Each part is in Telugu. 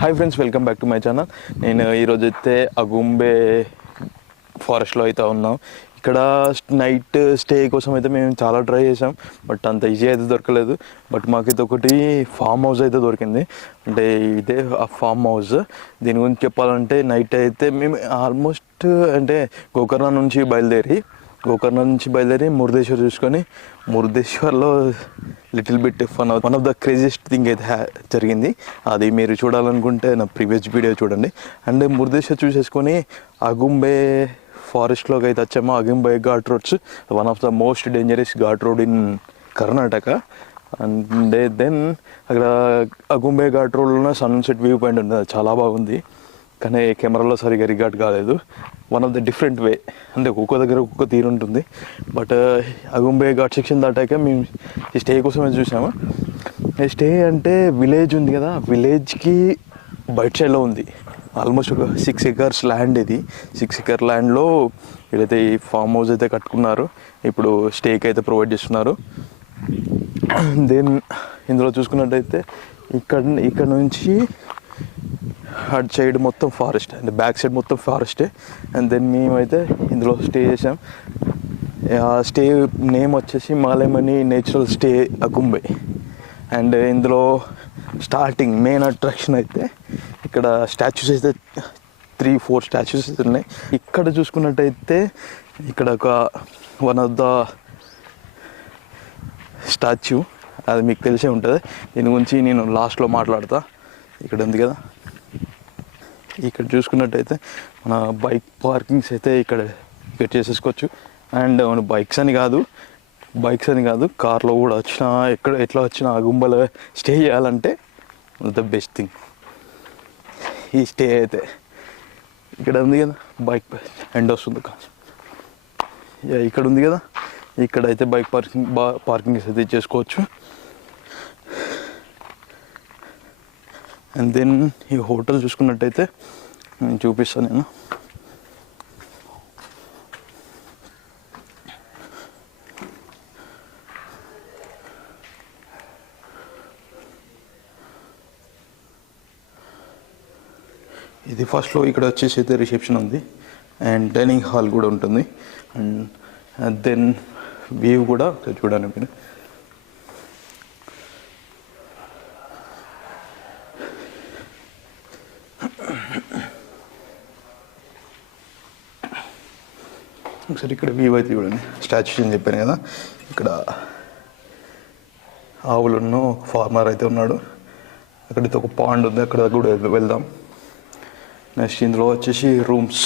Hi friends, welcome back to my channel. నేను ఈరోజు అయితే అగుంబే ఫారెస్ట్లో అయితే ఉన్నాం. ఇక్కడ నైట్ స్టే కోసం అయితే మేము చాలా ట్రై చేసాం, బట్ అంత ఈజీ అయితే దొరకలేదు. బట్ మాకైతే ఒకటి ఫామ్ హౌస్ అయితే దొరికింది. అంటే ఇదే ఆ ఫామ్ హౌస్. దీని గురించి చెప్పాలంటే నైట్ అయితే మేము ఆల్మోస్ట్ అంటే గోకర్ణ నుంచి బయలుదేరి మురుదేశ్వర్ చూసుకొని, మురుదేశ్వర్లో little bit one of the craziest thing అయితే జరిగింది. అది మీరు చూడాలనుకుంటే నా ప్రీవియస్ వీడియో చూడండి. అండ్ మురుదేశ్వర్ చూసేసుకొని అగుంబే ఫారెస్ట్లోకి అయితే వచ్చాము. Agumbe ghat roads, one of the most dangerous ghat road in Karnataka. And then అక్కడ అగుంబే ఘాట్ రోడ్లో సన్సెట్ వ్యూ పాయింట్ ఉంది, అది చాలా బాగుంది. కానీ కెమెరాలో సరిగా రికార్డ్ కాలేదు. One of the different way, అంటే ఒక్కొక్క దగ్గర ఒక్కొక్క తీరు ఉంటుంది. బట్ అగుంబే ఘాట్ సెక్షన్ దాటాక మేము ఈ స్టే కోసమే చూసాము. స్టే అంటే విలేజ్ ఉంది కదా, విలేజ్కి బయట సైడ్లో ఉంది. ఆల్మోస్ట్ ఒక 6 acres ల్యాండ్. ఇది 6 acre ల్యాండ్లో వీళ్ళైతే ఈ ఫామ్ హౌస్ అయితే కట్టుకున్నారు. ఇప్పుడు స్టేకి అయితే ప్రొవైడ్ చేస్తున్నారు. దెన్ ఇందులో చూసుకున్నట్టయితే ఇక్కడ నుంచి అటు సైడ్ మొత్తం ఫారెస్ట్, అండ్ బ్యాక్ సైడ్ మొత్తం ఫారెస్టే. అండ్ దెన్ మేమైతే ఇందులో స్టే చేసాం. ఆ స్టే నేమ్ వచ్చేసి మాలేమని నేచురల్ స్టే అగుంబే. అండ్ ఇందులో స్టార్టింగ్ మెయిన్ అట్రాక్షన్ అయితే ఇక్కడ స్టాచ్యూస్ అయితే 3-4 స్టాచ్యూస్ అయితే ఉన్నాయి. ఇక్కడ చూసుకున్నట్టయితే ఇక్కడ ఒక వన్ ఆఫ్ ద స్టాచ్యూ, అది మీకు తెలిసే ఉంటుంది. దీని గురించి నేను లాస్ట్లో మాట్లాడతా. ఇక్కడ ఉంది కదా, ఇక్కడ చూసుకున్నట్టయితే మన బైక్ పార్కింగ్స్ అయితే ఇక్కడ చేసేసుకోవచ్చు. అండ్ బైక్స్ అని కాదు కార్లో కూడా వచ్చినా ఎట్లా వచ్చినా అగుంబలో స్టే చేయాలంటే ద బెస్ట్ థింగ్ ఈ స్టే అయితే. ఇక్కడ ఉంది కదా బైక్ ఎండ్ వస్తుంది, ఇక్కడ ఉంది కదా, ఇక్కడైతే బైక్ పార్కింగ్స్ అయితే చేసుకోవచ్చు. అండ్ దెన్ ఈ హోటల్ చూసుకున్నట్టయితే నేను చూపిస్తాను. నేను ఇది ఫస్ట్లో ఇక్కడ వచ్చేసి అయితే రిసెప్షన్ ఉంది, అండ్ డైనింగ్ హాల్ కూడా ఉంటుంది. అండ్ దెన్ వ్యూ కూడా చూడండి మీరు. ఒకసారి ఇక్కడ వ్యూ అయితే చూడండి. స్టాచ్యూస్ అని చెప్పాను కదా, ఇక్కడ ఆవులున్న ఫార్మర్ అయితే ఉన్నాడు. అక్కడైతే ఒక పాండ్ ఉంది, అక్కడ కూడా వెళ్దాం. నెక్స్ట్ ఇందులో వచ్చేసి రూమ్స్,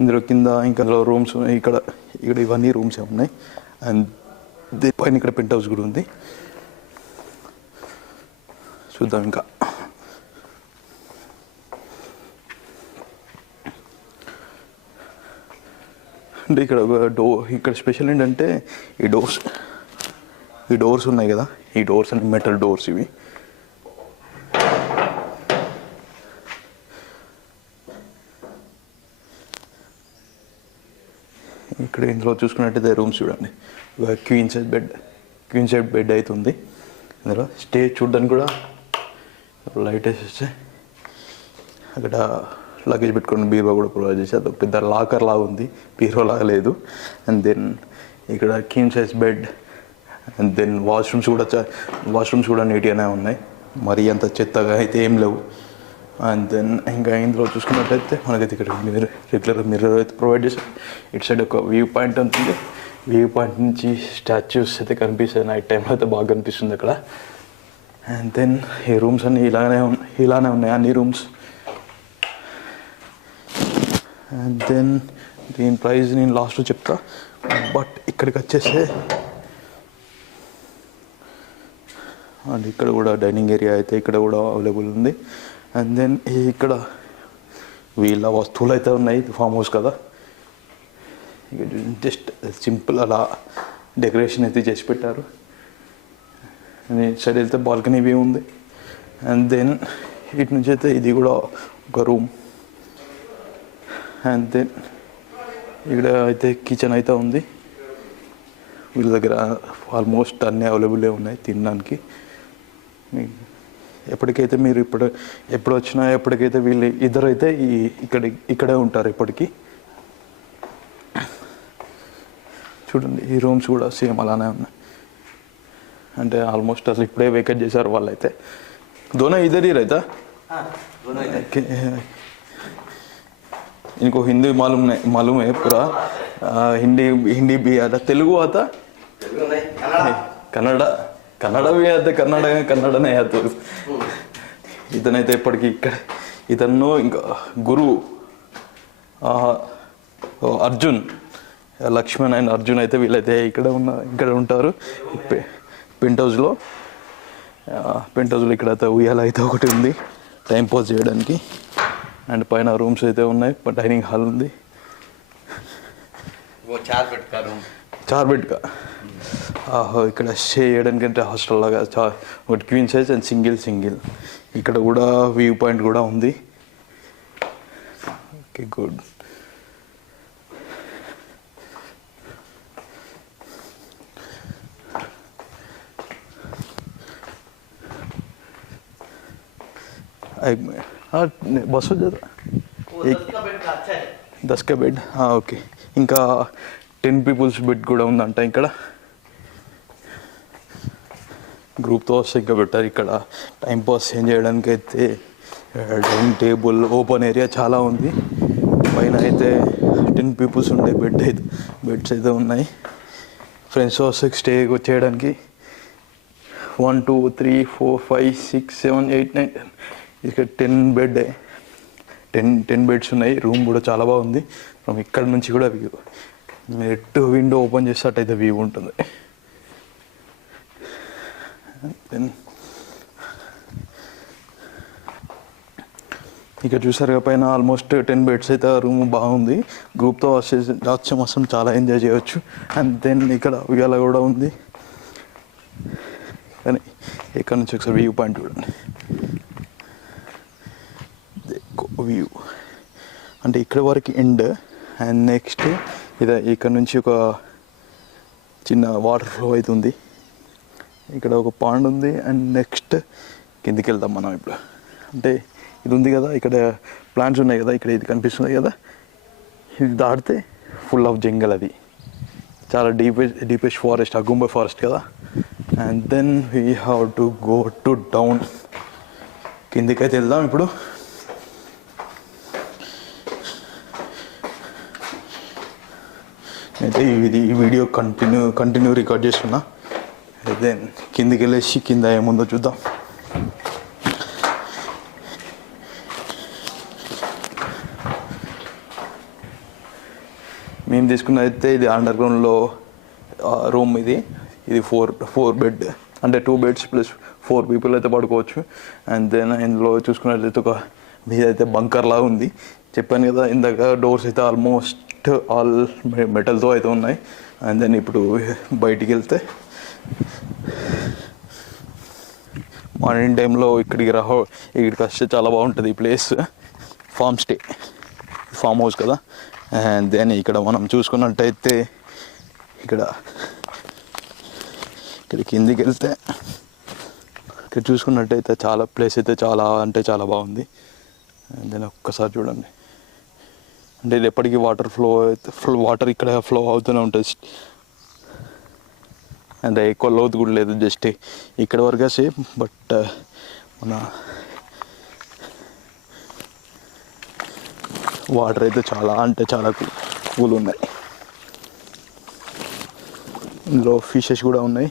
ఇందులో కింద ఇంకా రూమ్స్ ఉన్నాయి. ఇక్కడ ఇవన్నీ రూమ్స్ ఉన్నాయి. అండ్ దీనిపైన ఇక్కడ పెంట్ హౌస్ కూడా ఉంది. చూద్దాం ఇంకా. అంటే ఇక్కడ ఇక్కడ స్పెషల్ ఏంటంటే ఈ డోర్స్ ఉన్నాయి కదా, ఈ డోర్స్ అన్ని మెటల్ డోర్స్. ఇవి ఇక్కడ ఇందులో చూసుకున్నట్టయితే రూమ్స్ చూడండి. క్వీన్ సైడ్ బెడ్ అయితే ఉంది. ఇందులో స్టే చూడడానికి కూడా లైట్ వేసేస్తే అక్కడ లగేజ్ పెట్టుకుని బీరువా కూడా ప్రొవైడ్ చేసి, అది పెద్ద లాకర్ లాగా ఉంది, బీరువా లాగా లేదు. అండ్ దెన్ ఇక్కడ queen size bed. And then washrooms కూడా నీట్గానే ఉన్నాయి, మరి అంత చెత్తగా అయితే ఏం లేవు. అండ్ దెన్ ఇంకా ఇందులో చూసుకున్నట్టయితే మనకైతే ఇక్కడ రెగ్యులర్ మిర్రర్ అయితే ప్రొవైడ్ చేశారు. ఇటు సైడ్ ఒక వ్యూ పాయింట్ ఉంటుంది. వ్యూ పాయింట్ నుంచి స్టాచ్యూస్ అయితే కనిపిస్తాయి. నైట్ టైంలో అయితే బాగా కనిపిస్తుంది అక్కడ. అండ్ దెన్ ఈ రూమ్స్ అన్నీ ఇలానే ఉన్నాయి అన్ని రూమ్స్. అండ్ దెన్ దీని ప్రైస్ నేను లాస్ట్లో చెప్తా. బట్ ఇక్కడికి వచ్చేస్తే అండ్ ఇక్కడ కూడా డైనింగ్ ఏరియా అయితే ఇక్కడ కూడా అవైలబుల్ ఉంది. అండ్ దెన్ ఇక్కడ వీళ్ళ వస్తువులు అయితే ఉన్నాయి. ఫామ్ హౌస్ కదా, ఇక జస్ట్ సింపుల్ అలా డెకరేషన్ అయితే చేసి పెట్టారు. సైడ్ వెళ్తే బాల్కనీ వ్యూ ఉంది. అండ్ దెన్ ఇటు నుంచి అయితే ఇది కూడా ఒక రూమ్. అండ్ దెన్ ఇక్కడ అయితే కిచెన్ అయితే ఉంది. వీళ్ళ దగ్గర ఆల్మోస్ట్ అన్నీ అవైలబుల్ ఉన్నాయి తినడానికి. ఎప్పటికైతే మీరు ఎప్పుడు వచ్చినా ఎప్పటికైతే వీళ్ళు ఇద్దరైతే ఇక్కడే ఉంటారు ఇప్పటికీ. చూడండి ఈ రూమ్స్ కూడా సేమ్ అలానే ఉన్నాయి, అంటే ఆల్మోస్ట్ అసలు ఇప్పుడే వేకెట్ చేశారు వాళ్ళైతే. దోనా ఇద్దరు ही रहता इनको हिंदी मालूम है पूरा, हिंदी भी आता, तेलुगु आता, कन्नड़ भी आता, कन्नड़ नहीं आता. ఇతనైతే ఇప్పటికీ ఇతను ఇంకా గురు అర్జున్, లక్ష్మణ్ అండ్ అర్జున్ అయితే వీళ్ళైతే ఇక్కడ ఉంటారు పెంట్ హౌస్లో. ఇక్కడైతే ఉయ్యాల అయితే ఒకటి ఉంది టైం పాస్ చేయడానికి, అండ్ పైన రూమ్స్ అయితే ఉన్నాయి, డైనింగ్ హాల్ ఉంది. 4 బెడ్ కా ఇక్కడ స్టే చేయడానికి అంటే హాస్టల్ లాగా ఒకటి క్వీన్ సైజ్ అండ్ సింగిల్. ఇక్కడ కూడా వ్యూ పాయింట్ కూడా ఉంది. Okay good. बस हो जाता 10 का बेड. ఓకే, ఇంకా 10 పీపుల్స్ బెడ్ కూడా ఉందంట ఇక్కడ. గ్రూప్తో వస్తే ఇంకా పెట్టారు ఇక్కడ టైం పాస్ ఏం చేయడానికి. అయితే డైనింగ్ టేబుల్, ఓపెన్ ఏరియా చాలా ఉంది. పైన అయితే 10 పీపుల్స్ ఉండే బెడ్స్ అయితే ఉన్నాయి. ఫ్రెండ్స్ వస్తే స్టే చేయడానికి 1 2 3 4 5 6 7 8 9 ఇక్కడ 10 బెడ్స్ ఉన్నాయి. రూమ్ కూడా చాలా బాగుంది. ఫ్రమ్ ఇక్కడ నుంచి కూడా వ్యూ, మీరు విండో ఓపెన్ చేసేటట్టయితే వ్యూ ఉంటుంది. దెన్ ఇక్కడ చూసారు పైన ఆల్మోస్ట్ 10 బెడ్స్ అయితే రూమ్ బాగుంది. గ్రూప్తో వచ్చే మాత్రం చాలా ఎంజాయ్ చేయవచ్చు. అండ్ దెన్ ఇక్కడ ఉయ్యాల కూడా ఉంది. కానీ ఇక్కడ నుంచి ఒకసారి వ్యూ పాయింట్ చూడండి. వ్యూ అంటే ఇక్కడ వరకు ఎండ్, అండ్ నెక్స్ట్ ఇక్కడ నుంచి ఒక చిన్న వాటర్ ఫ్లో అవుతుంది. ఇక్కడ ఒక పాండ్ ఉంది. అండ్ నెక్స్ట్ కిందికి వెళ్దాం మనం ఇప్పుడు. అంటే ఇది ఉంది కదా, ఇక్కడ ప్లాంట్స్ ఉన్నాయి కదా, ఇక్కడ ఇది కనిపిస్తుంది కదా, ఇది దాటితే ఫుల్ ఆఫ్ జంగల్. అది చాలా డీపెస్ట్ ఫారెస్ట్, అగుంబే ఫారెస్ట్ కదా. And then we have to go to down. కిందికైతే వెళ్దాం ఇప్పుడు. అయితే ఈ వీడియో కంటిన్యూ రికార్డ్ చేస్తున్నా. దెన్ కిందికి వెళ్ళేసి కింద ఏముందో చూద్దాం. మేము తీసుకున్నదైతే ఇది అండర్ గ్రౌండ్లో రూమ్. ఇది 4 బెడ్, అంటే 2 బెడ్స్ ప్లస్ 4 పీపుల్ అయితే పడుకోవచ్చు. అండ్ దెన్ ఇందులో చూసుకున్నట్లయితే మీదైతే బంకర్ లాగా ఉంది. చెప్పాను కదా ఇందాక, డోర్స్ అయితే ఆల్మోస్ట్ ఆల్ మెటల్తో అయితే ఉన్నాయి. అండ్ దెన్ ఇప్పుడు బయటికి వెళ్తే మార్నింగ్ టైంలో ఇక్కడికి వస్తే చాలా బాగుంటుంది ఈ ప్లేస్. ఫామ్ హౌస్ కదా. అండ్ దెన్ ఇక్కడ మనం చూసుకున్నట్టయితే ఇక్కడ కిందికి వెళ్తే ఇక్కడ చూసుకున్నట్టయితే చాలా ప్లేస్ అయితే చాలా అంటే చాలా బాగుంది. అండ్ దెన్ ఒక్కసారి చూడండి, అంటే ఇది ఎప్పటికీ వాటర్ ఇక్కడ ఫ్లో అవుతూనే ఉంటుంది. అంటే ఎక్కువ లోతు కూడా లేదు, జస్ట్ ఇక్కడ వరకే సేఫ్. బట్ మన వాటర్ అయితే చాలా అంటే చాలా కూల్ ఉన్నాయి. ఇందులో ఫిషెస్ కూడా ఉన్నాయి.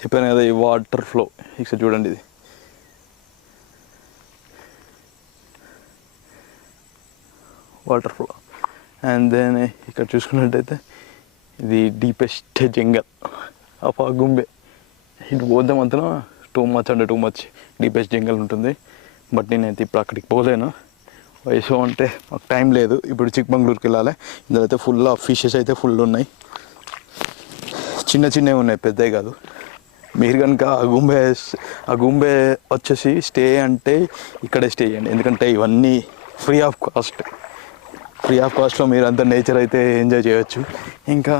చెప్పాను కదా ఈ వాటర్ ఫ్లో, ఇక్కడ చూడండి ఇది. Water flow. అండ్ దెన్ ఇక్కడ చూసుకున్నట్టయితే ఇది డీపెస్ట్ జంగల్ ఆఫ్ అగుంబే. ఇటు పోతే మాత్రం టూ మచ్ డీపెస్ట్ జంగల్ ఉంటుంది. బట్ నేనైతే ఇప్పుడు అక్కడికి పోలేను, వయసు అంటే మాకు టైం లేదు. ఇప్పుడు చిక్మంగళూరుకి వెళ్ళాలి. ఇందులో అయితే ఫుల్ ఆఫ్ ఫిషెస్ అయితే ఫుల్ ఉన్నాయి. చిన్నవి ఉన్నాయి, పెద్దవి కాదు. మీరు కనుక అగుంబే వచ్చేసి స్టే అంటే ఇక్కడే స్టే చేయండి, ఎందుకంటే ఇవన్నీ free of cost. Free of కాస్ట్లో మీరు అంతా నేచర్ అయితే ఎంజాయ్ చేయొచ్చు. ఇంకా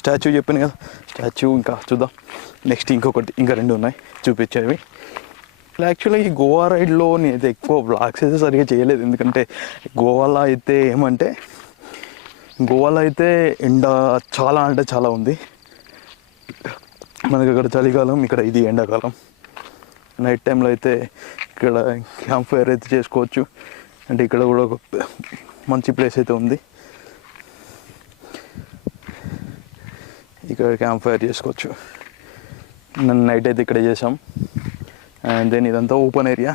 స్టాచ్యూ చెప్పాను కదా, స్టాచ్యూ ఇంకా చూద్దాం. నెక్స్ట్ ఇంకా 2 ఉన్నాయి చూపించేవి. యాక్చువల్గా ఈ గోవా రైడ్లో నేనైతే ఎక్కువ బ్లాగ్స్ అయితే సరిగ్గా చేయలేదు, ఎందుకంటే గోవాలో అయితే ఎండ చాలా అంటే చాలా ఉంది. మనకి అక్కడ చలికాలం, ఇక్కడ ఇది ఎండాకాలం. నైట్ టైంలో అయితే ఇక్కడ క్యాంప్ ఫైర్ అయితే చేసుకోవచ్చు. అంటే ఇక్కడ కూడా ఒక మంచి ప్లేస్ అయితే ఉంది, ఇక్కడ క్యాంప్ ఫైర్ చేసుకోవచ్చు. నైట్ అయితే ఇక్కడే చేసాం. అండ్ దెన్ ఇదంతా ఓపెన్ ఏరియా.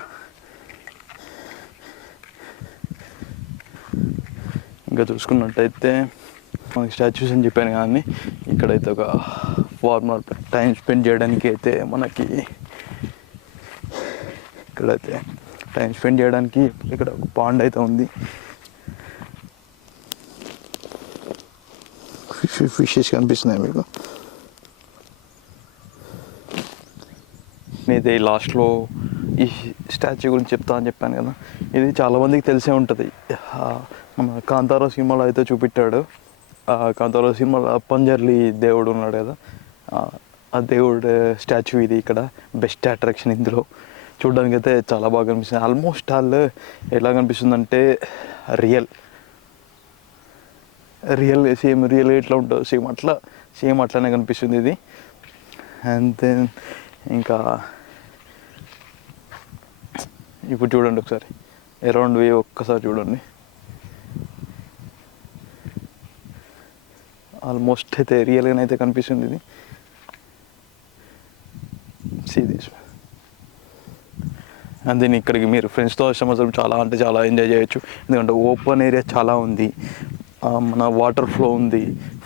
ఇంకా చూసుకున్నట్టయితే మనకి స్టాచ్యూస్ అని చెప్పాను కానీ ఇక్కడైతే ఒక ఫార్మర్ టైం స్పెండ్ చేయడానికి అయితే మనకి ఇక్కడైతే టైం స్పెండ్ చేయడానికి ఇక్కడ ఒక పాండ్ అయితే ఉంది. ఫిషెస్ కనిపిస్తున్నాయి మీకు. నేనైతే లాస్ట్లో ఈ స్టాచ్యూ గురించి చెప్తా అని చెప్పాను కదా, ఇది చాలామందికి తెలిసే ఉంటుంది. మన కాంతారా సినిమాలో అయితే చూపెట్టాడు. కాంతారా సినిమాలో పంజర్లీ దేవుడు ఉన్నాడు కదా, ఆ దేవుడు స్టాచ్యూ ఇది. ఇక్కడ బెస్ట్ అట్రాక్షన్ ఇందులో. చూడడానికి అయితే చాలా బాగా కనిపిస్తుంది. ఆల్మోస్ట్ ఎలా కనిపిస్తుందంటే రియల్ రియల్ ఎట్లా ఉంటుందో సేమ్ అట్లానే కనిపిస్తుంది ఇది. అండ్ దెన్ ఇంకా ఇప్పుడు చూడండి ఒకసారి అరౌండ్ వే ఒక్కసారి చూడండి. ఆల్మోస్ట్ అయితే రియల్గానే అయితే కనిపిస్తుంది ఇది. See this. అండ్ దెన్ ఇక్కడికి మీరు ఫ్రెండ్స్తో వచ్చే చాలా అంటే చాలా ఎంజాయ్ చేయొచ్చు, ఎందుకంటే ఓపెన్ ఏరియా చాలా ఉంది. మన వాటర్ ఫ్లో ఉంది,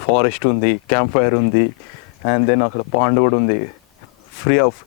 ఫారెస్ట్ ఉంది, క్యాంప్ ఫైర్ ఉంది, అండ్ దెన్ అక్కడ పాండ్ కూడా ఉంది. Free of